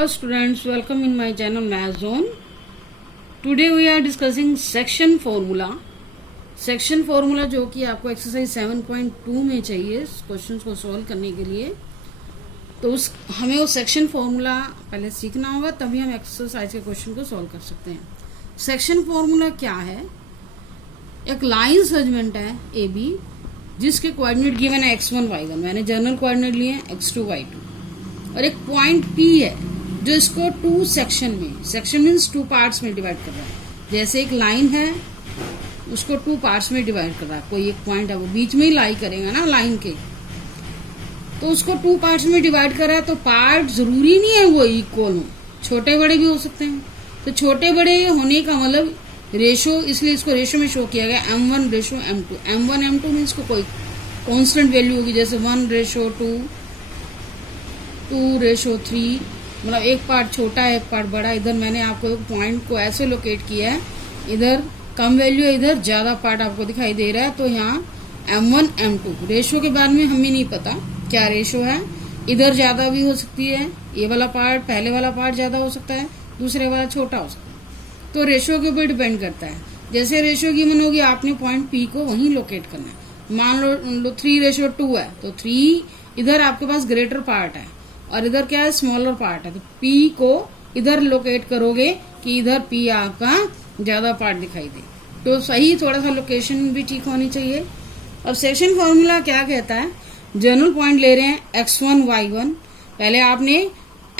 Hello students, welcome in my channel Math Zone. Today we are discussing section formula. Section formula जो कि आपको exercise 7.2 में चाहिए questions को सॉल्व करने के लिए, तो हमें वो सेक्शन फॉर्मूला पहले सीखना होगा, तभी हम एक्सरसाइज के क्वेश्चन को सॉल्व कर सकते हैं। सेक्शन फॉर्मूला क्या है? एक लाइन सेगमेंट है ए बी जिसके कोऑर्डिनेट गिवन है x1 y1, मैंने जनरल कोऑर्डिनेट लिए हैं x2 y2, और एक पॉइंट P है जो इसको two section means two parts में डिवाइड कर रहा है। जैसे एक लाइन है उसको टू पार्ट्स में डिवाइड कर रहा है, कोई एक पॉइंट है वो बीच में ही लाई करेगा ना लाइन के, तो उसको टू पार्ट्स में डिवाइड कर रहा है। तो पार्ट जरूरी नहीं है वो इक्वल हो, छोटे बड़े भी हो सकते हैं। तो छोटे बड़े होने का मतलब रेशो, इसलिए इसको रेशो में शो किया गया m1 ratio m2। m1 m2 means को कोई कांस्टेंट वैल्यू होगी, जैसे 1:2, 2:3, मतलब एक पार्ट छोटा है एक पार्ट बड़ा। इधर मैंने आपको एक पॉइंट को ऐसे लोकेट किया है, इधर कम वैल्यू है, इधर ज्यादा पार्ट आपको दिखाई दे रहा है। तो यहाँ m1 m2 रेशो के बारे में हमें नहीं पता क्या रेशो है, इधर ज्यादा भी हो सकती है, ये वाला पार्ट पहले वाला पार्ट ज्यादा हो सकता है, दूसरे वाला छोटा हो सकता है। तो रेशो के ऊपर डिपेंड करता है। जैसे रेशो गिवन होगी आपने पॉइंट P को वहीं लोकेट करना है। मान लो 3:2 है, तो 3 इधर आपके पास ग्रेटर पार्ट है और इधर क्या है स्मॉलर पार्ट है, तो P को इधर लोकेट करोगे कि इधर P आपका ज्यादा पार्ट दिखाई दे। तो सही थोड़ा सा लोकेशन भी ठीक होनी चाहिए। अब सेक्शन फॉर्मूला क्या कहता है? जनरल पॉइंट ले रहे हैं x1 y1, पहले आपने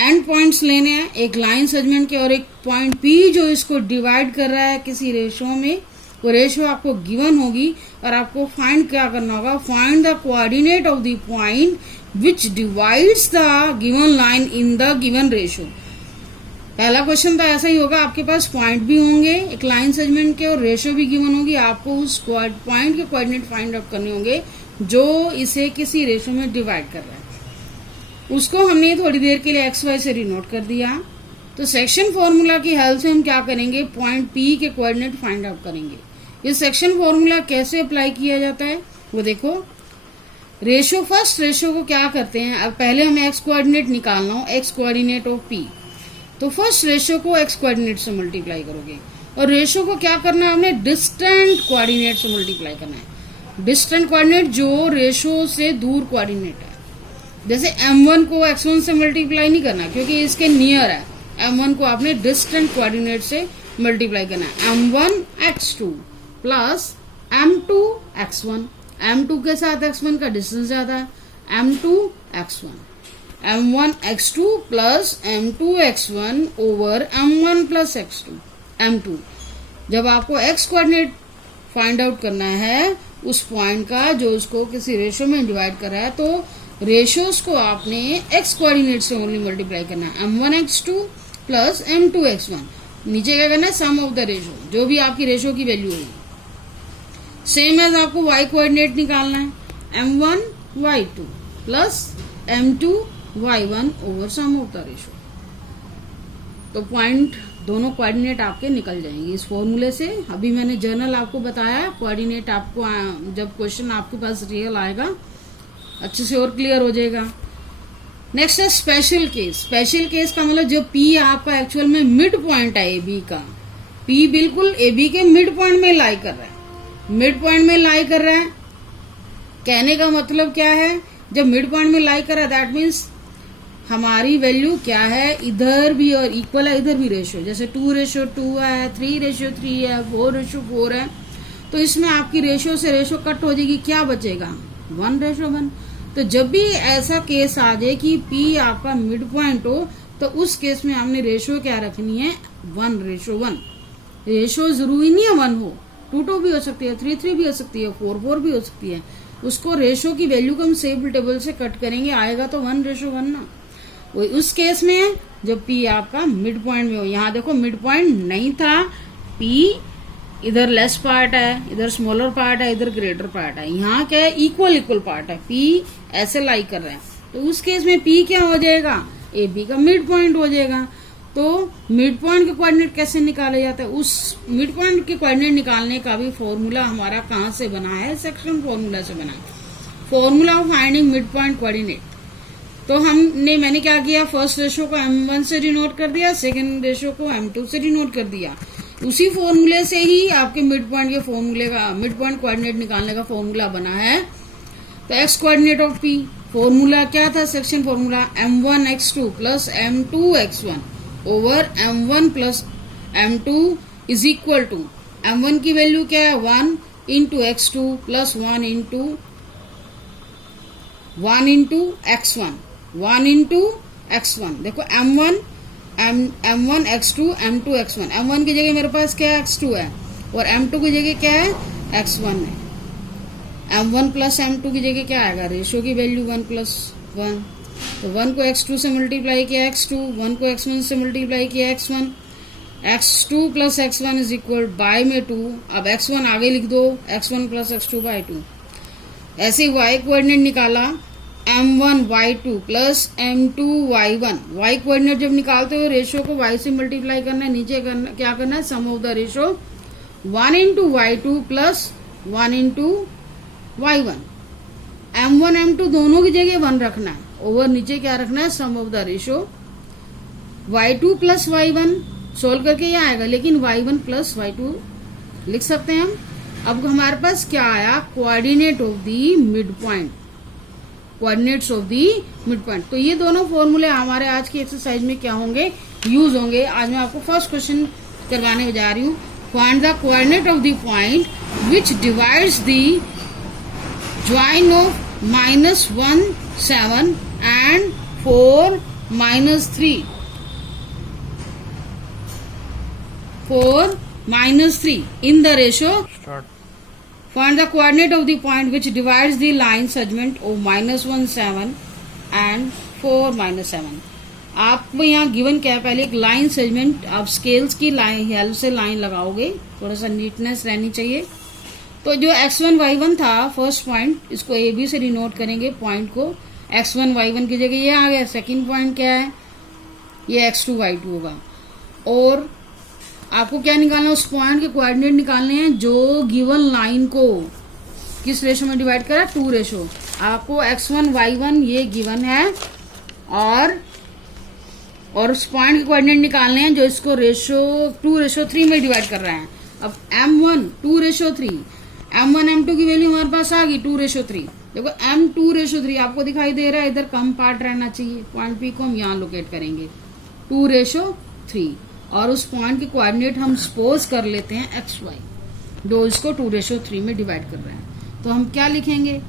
एंड पॉइंट्स लेने हैं एक लाइन सेगमेंट के, और एक पॉइंट P जो इसको डिवाइड कर रहा है किसी रेशो में, वो रेशो आपको गिवन होगी और आपको फाइंड क्या करना होगा? Find the coordinate of the point which divides the given line in the given ratio. पहला क्वेश्चन तो ऐसा ही होगा, आपके पास पॉइंट भी होंगे एक लाइन सेगमेंट के और रेशो भी गिवन होगी, आपको उस पॉइंट के कोऑर्डिनेट फाइंड आउट करने होंगे जो इसे किसी रेशो में डिवाइड कर रहा है। उसको हमने थोड़ी देर के लिए XY से डिनोट कर दिया। तो सेक्शन फॉर्मूला की हेल्प से हम क्या करेंगे? पॉइंट P के कोऑर्डिनेट फाइंड आउट करेंगे। ये सेक्शन फॉर्मूला कैसे अप्लाई किया जाता है वो देखो। रेशो, फर्स्ट रेशो को क्या करते हैं, अब पहले हमें x कोऑर्डिनेट निकालना हो, x कोऑर्डिनेट ऑफ P, तो फर्स्ट रेशो को x कोऑर्डिनेट से मल्टीप्लाई करोगे, और रेशो को क्या करना है हमने? डिस्टेंट कोऑर्डिनेट से मल्टीप्लाई करना है। डिस्टेंट कोऑर्डिनेट जो रेशो से दूर कोऑर्डिनेट है, जैसे m1 को x1 से मल्टीप्लाई नहीं करना क्योंकि इसके नियर है, m1 को आपने डिस्टेंट कोऑर्डिनेट से मल्टीप्लाई करना है। m1 x2 plus m2 x1, m2 के साथ x1 का डिस्टेंस ज्यादा है, m2 x1, m1 x2 plus m2 x1 over m1 plus x2 m2। जब आपको x कोऑर्डिनेट फाइंड आउट करना है उस पॉइंट का जो उसको किसी रेशो में डिवाइड कर रहा है, तो रेशोज को आपने x कोऑर्डिनेट से ओनली मल्टीप्लाई करना है। m1 x2 plus m2 x1, नीचे क्या करना है? सम ऑफ द रेशो, जो भी आपकी रेशो की वैल्यू होगी। सेम एज आपको y कोऑर्डिनेट निकालना है, m1 y2 plus m2 y1 over sum of the ratio. तो पॉइंट दोनों कोऑर्डिनेट आपके निकल जाएंगे इस फॉर्मूले से। अभी मैंने जर्नल आपको बताया, कोऑर्डिनेट आपको जब क्वेश्चन आपके पास रियल आएगा अच्छे से और क्लियर हो जाएगा। नेक्स्ट है स्पेशल केस। स्पेशल केस का मतलब जब P आपका एक्चुअल में मिड पॉइंट है AB का, P बिल्कुल AB के मिड पॉइंट में लाई कर रहा है। मिड पॉइंट में लाई कर रहा है कहने का मतलब क्या है? जब मिड पॉइंट में लाई कर रहा है दैट मीन्स हमारी वैल्यू क्या है, इधर भी और इक्वल है, इधर भी रेशो, जैसे 2:2 है, 3:3 है, 4:4 है, तो इसमें आपकी रेशो से रेशो कट हो जाएगी, क्या बचेगा? 1:1। तो जब भी ऐसा केस आ जाए कि P आपका मिड पॉइंट हो, तो उस केस में हमने रेशो क्या रखनी है? 1:1। रेशो जरूरी नहीं है 1 हो, 2:2 भी हो सकती है, 3:3 भी हो सकती है, 4:4 भी हो सकती है। उसको रेशो की वैल्यू को हम सेम टेबल से कट करेंगे, आएगा तो 1:1 ना। वो उस केस में जब P आपका मिड पॉइंट में हो। यहाँ देखो मिड पॉइंट नहीं था, P इधर लेस पार्ट है, इधर स्मॉलर पार्ट है, इधर ग्रेटर पार्ट है, यहाँ क्या है? इक्वल पार्ट है, P ऐसे लाई कर रहा है, तो उस केस में P क्या हो जाएगा? AB का मिड पॉइंट हो जाएगा। तो मिड पॉइंट के कोऑर्डिनेट कैसे निकाले जाते हैं? उस मिड पॉइंट के कोऑर्डिनेट निकालने का भी फॉर्मूला हमारा कहाँ से बना है? सेक्शन फॉर्मूला से बना है, formula of finding mid point coordinate. तो मैंने क्या किया, फर्स्ट रेशो को M1 से डिनोट कर दिया, सेकंड रेशो को M2 से डिनोट कर दिया। उसी फॉर्मूले से ही आपके मिड पॉइंट के फॉर्मूले का, मिड पॉइंट कोऑर्डिनेट निकालने का फॉर्मूला बना है। तो X coordinate of P, formula क्या था, section formula M1x2 plus M2x1 over M1 plus M2 is equal to, M1 की वैल्यू क्या है 1 into x2 plus 1 into x1, 1 into x1। देखो M1 x2 M2 x1, M1 की जगह मेरे पास क्या है x2 है और M2 की जगह क्या है x1 है। M1 प्लस M2 की जगह क्या आएगा, रेशो की वैल्यू 1 प्लस 1, तो 1 को x2 से मल्टीप्लाई किया x2, 1 को x1 से मल्टीप्लाई किया x1, x2 plus x1 is equal bye में 2। अब x1 आगे लिख दो, x1 प्लस x2 बाय 2। ऐसे y कोऑर्डिनेट निकाला, M1 y2 plus M2 y1। y coordinate जब निकालते हो रेशो को y से मल्टीप्लाई करना है, नीचे करना क्या करना है, sum of the ratio 1 into y2 plus 1 into y1। M1 M2 दोनों की जगह 1 रखना है, ओवर नीचे क्या रखना है, sum of the ratio y2 plus y1। Solve करके ये आएगा, लेकिन y1 प्लस y2 लिख सकते हैं हम। अब हमारे पास क्या आया, coordinate of the mid point, coordinates of the mid point. तो ये दोनों फॉर्मूले हमारे आज की एक्सरसाइज में क्या होंगे, यूज होंगे। आज मैं आपको फर्स्ट क्वेश्चन करवाने जा रही हूँ, find the coordinate of the point which divides the join of -1 7 and 4 -3 in the ratio. Start. Find the coordinate of the point which divides the line segment of -1 7 and 4 -7। आपको यहाँ given क्या है, पहले एक लाइन सेगमेंट आप scales की line help से line लगाओगे, थोड़ा सा नीटनेस रहनी चाहिए। तो जो x1 y1 था फर्स्ट पॉइंट, इसको ए बी से डिनोट करेंगे पॉइंट को, x1 y1 की जगह ये आ गया। सेकंड पॉइंट क्या है, ये x2 y2 होगा। और आपको क्या निकालना है, उस पॉइंट के कोऑर्डिनेट निकालने हैं जो गिवन लाइन को किस रेशो में डिवाइड करा, 2 रेशो। आपको x1 y1 ये गिवन है और उस पॉइंट के कोऑर्डिनेट निकालने हैं जो इसको रेशो 2:3 में डिवाइड कर रहा है। अब M1 2:3, M1 M2 की वैल्यू हमारे पास आ गई 2:3। देखो M2:3 आपको दिखाई दे रहा है, इधर कम पार्ट रहना चाहिए, पॉइंट P को हम यहाँ लोकेट करेंगे 2:3। और उस पॉइंट के कोऑर्डिनेट हम सपोज कर लेते हैं XY, जो इसको 2:3 में डिवाइड कर रहे हैं। तो हम क्या लिखेंगे,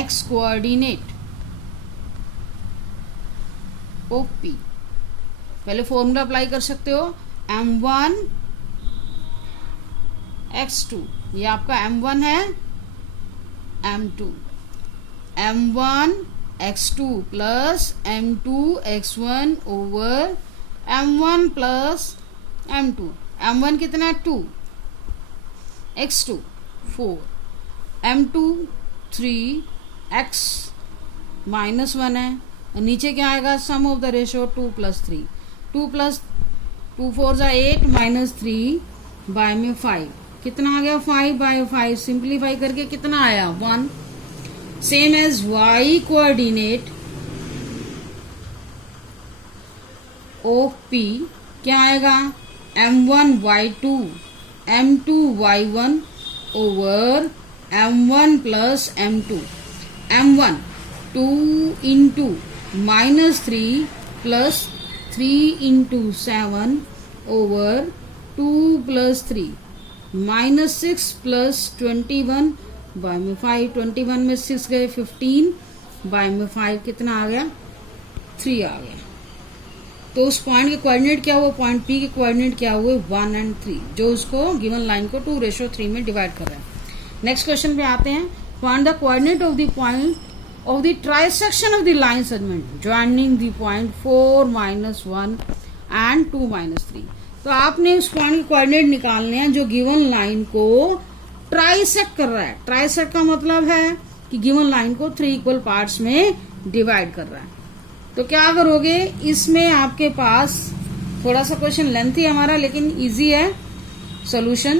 x कोऑर्डिनेट ऑफ P। पहले फॉर्मूला अप्लाई कर सकते हो, M1 x2, ये आपका M1 है, M2 M1 x2 plus M2 x1 over M1 plus M2। M1 कितना है 2, x2 4, M2 3, x -1 है, और नीचे क्या आएगा, सम ऑफ द रेशो 2 + 3, 2 + 2 4 8 -3 बाय में 5, कितना आ गया 5/5। सिंप्लीफाई करके कितना आया 1। Same as y coordinate of P क्या आएगा, M1 y2 M2 y1 over M1 plus M2। M1 2 into -3 plus 3 into 7 over 2 + 3 -6 plus 21 by में 5। 21 में 6 गए 15 बाय में 5 कितना आ गया 3 आ गया। तो उस पॉइंट के कोऑर्डिनेट क्या हुआ, पॉइंट P के कोऑर्डिनेट क्या हुए 1 और 3, जो उसको गिवन लाइन को 2:3 में डिवाइड कर रहे हैं। नेक्स्ट क्वेश्चन पे आते हैं, find the coordinate of the point of the trisection of the line segment joining the point 4 -1 and 2 -3। तो आपने उस पॉइंट के कोऑर्डिनेट निकालने हैं जो गिवन लाइन को ट्राइसेक्ट कर रहा है। ट्राइसेक्ट का मतलब है कि गिवन लाइन को 3 इक्वल पार्ट्स में डिवाइड कर रहा है। तो क्या करोगे, इसमें आपके पास थोड़ा सा क्वेश्चन लेंथी है हमारा, लेकिन इजी है सॉल्यूशन।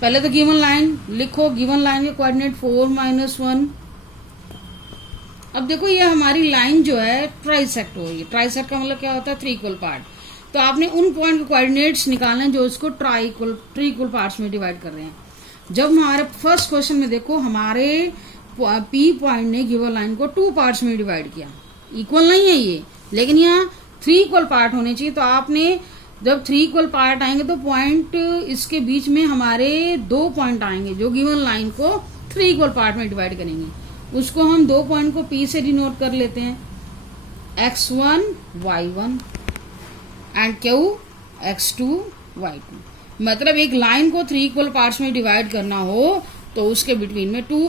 पहले तो गिवन लाइन लिखो, गिवन लाइन के कोऑर्डिनेट 4 -1 अब देखो ये हमारी लाइन जो है ट्राइसेक्ट हो रही है। ट्राइसेक्ट का मतलब क्या होता है? 3 इक्वल पार्ट। तो आपने उन पॉइंट के कोऑर्डिनेट्स निकालने जो इसको थ्री इक्वल पार्ट्स में डिवाइड कर रहे हैं। जब हमारे फर्स्ट क्वेश्चन में देखो हमारे पी पॉइंट ने गिवन लाइन को 2 पार्ट्स में डिवाइड किया, इक्वल नहीं है ये, लेकिन यहाँ 3 इक्वल पार्ट होने चाहिए। तो आपने जब 3 इक्वल पार्ट आएंगे तो पॉइंट इसके बीच में हमारे 2 पॉइंट आएंगे जो गिवन लाइन को 3 इक्वल पार्ट में डिवाइड करेंगे। उसको हम 2 पॉइंट को पी से डिनोट कर लेते हैं, x1 y1 and Q x2 y2। मतलब एक लाइन को 3 इक्वल पार्ट्स में डिवाइड करना हो तो उसके बिटवीन में 2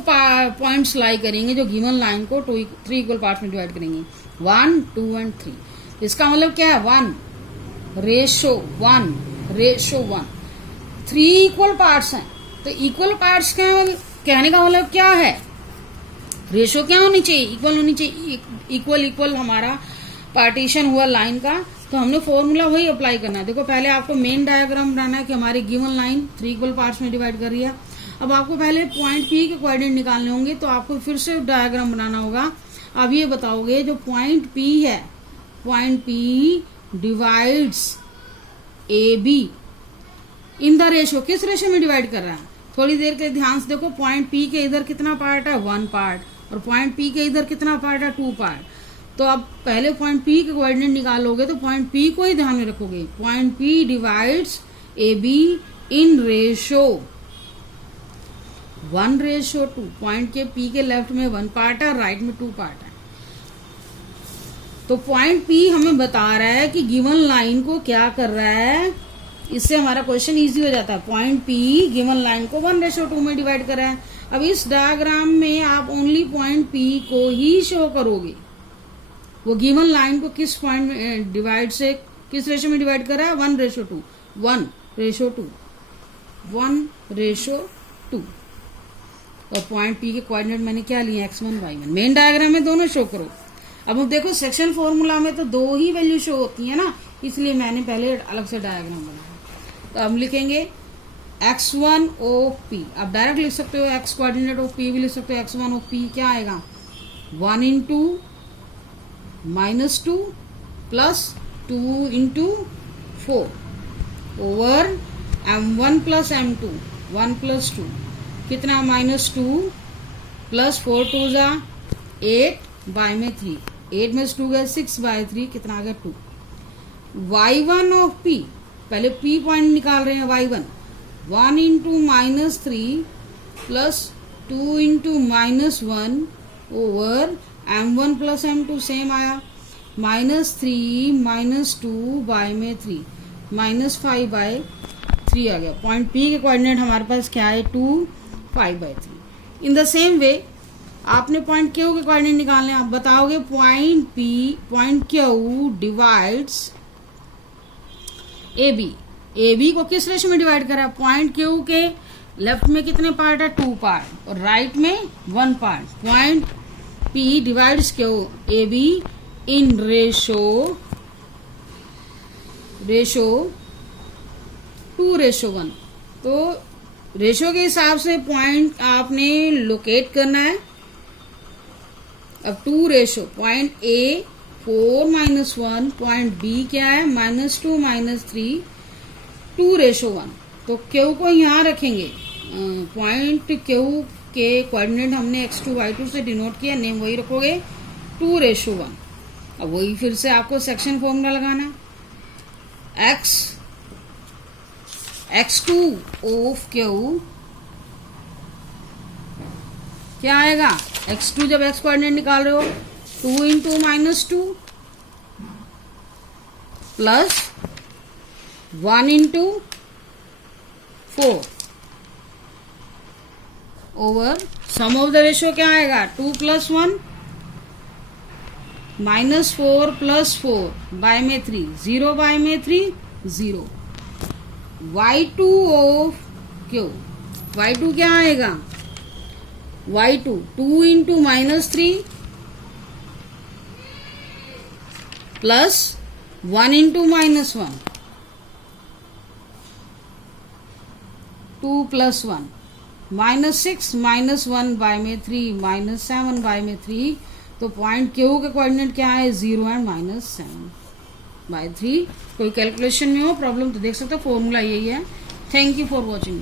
पॉइंट्स लाई करेंगे जो गिवन लाइन को 3 इक्वल पार्ट्स में डिवाइड करेंगे, 1 2 एंड 3। इसका मतलब क्या है? 1:1 3 इक्वल पार्ट्स हैं। तो इक्वल पार्ट्स का कहने का मतलब क्या है? रेशो क्या होनी चाहिए? इक्वल होनी चाहिए। इक्वल हमारा पार्टीशन हुआ लाइन का, तो हमने फॉर्मूला वही अप्लाई करना है। देखो पहले आपको मेन डायग्राम बनाना है कि हमारी गिवन लाइन 3 इक्वल पार्ट्स में डिवाइड कर रही है। अब आपको पहले पॉइंट पी के कोऑर्डिनेट निकालने होंगे, तो आपको फिर से डायग्राम बनाना होगा। अब ये बताओगे जो पॉइंट पी है, point P divides A be in the ratio, किस रेशो में डिवाइड कर रहा है? थोड़ी देर के ध्यान से देखो, पॉइंट पी के इधर कितना पार्ट है? 1 पार्ट, और पॉइंट पी के इधर कितना पार्ट है? 2 पार्ट। तो अब पहले पॉइंट पी के कोऑर्डिनेट निकालोगे तो पॉइंट पी को ही ध्यान में रखोगे। Point P divides A be in ratio 1:2। Point के पी के लेफ्ट में 1 पार्ट है, राइट में 2 पार्ट है। तो पॉइंट पी हमें बता रहा है कि गिवन लाइन को क्या कर रहा है। इससे हमारा क्वेश्चन इजी हो जाता है। पॉइंट पी गिवन लाइन को 1:2 में डिवाइड कर रहा है। अब इस डायग्राम में आप ओनली पॉइंट पी को ही शो करोगे। वो गिवन लाइन को किस पॉइंट में डिवाइड से किस रेशो में डिवाइड कर रहा है? 1:2 1:2 और पॉइंट पी के कोऑर्डिनेट मैंने क्या लिए? x1 y1। मेन डायग्राम में दोनों शो करो। अब देखो सेक्शन फॉर्मूला में तो 2 ही वैल्यू शो होती है ना, इसलिए मैंने पहले अलग से डायग्राम बनाया। तो अब लिखेंगे x1 ऑफ p। आप डायरेक्ट लिख सकते हो, x कोऑर्डिनेट ऑफ p भी लिख सकते हो। x1 ऑफ p क्या आएगा? 1 × -2 + 2 × 4 ओवर m1 + m2 1 + 2 कितना? -2 + 4 2 = 8 by 3। 8 में से 2 गए 6/3 कितना आ गया? 2। y1 ऑफ p, पहले p पॉइंट निकाल रहे हैं। y1 1 × -3 + 2 × -1 over m1 + m2 same आया, -3 -2 by 3 -5/3 आ गया। पॉइंट p के कोऑर्डिनेट हमारे पास क्या है? 2 5/3। इन द सेम वे आपने पॉइंट क्यू के कोऑर्डिनेट निकालने, आप बताओगे point Q divides A B. A B को किस रेशो में डिवाइड करा? पॉइंट क्यू के लेफ्ट में कितने पार्ट है? 2 पार्ट, और राइट में 1 part. Point P divides Q A be in ratio 2:1। तो रेशो के हिसाब से पॉइंट आपने लोकेट करना है। अब 2 ratio, point A 4 - 1, point B क्या है? -2 -3 2:1। तो क्यू को यहाँ रखेंगे। पॉइंट क्यू के कोऑर्डिनेट हमने x2 y2 से डिनोट किया, नेम वही रखोगे 2:1। अब वही फिर से आपको सेक्शन फॉर्मूला लगाना। x2 ऑफ क्यू क्या आएगा? x2 जब x कोऑर्डिनेट निकाल रहे हो 2 × -2 + 1 × 4 over sum of the ratio क्या आएगा? 2 + 1 -4 + 4 by 3 0/3 0। y2 of Q, y2 क्या आएगा? y2 2 × -3 + 1 × -1 2 + 1 -6 -1/3 -7/3 तो पॉइंट क्यू के कोऑर्डिनेट क्या है 0 एंड -7/3। कोई कैलकुलेशन में हो प्रॉब्लम तो देख सकते हो, फॉर्मूला यही है। Thank you for watching.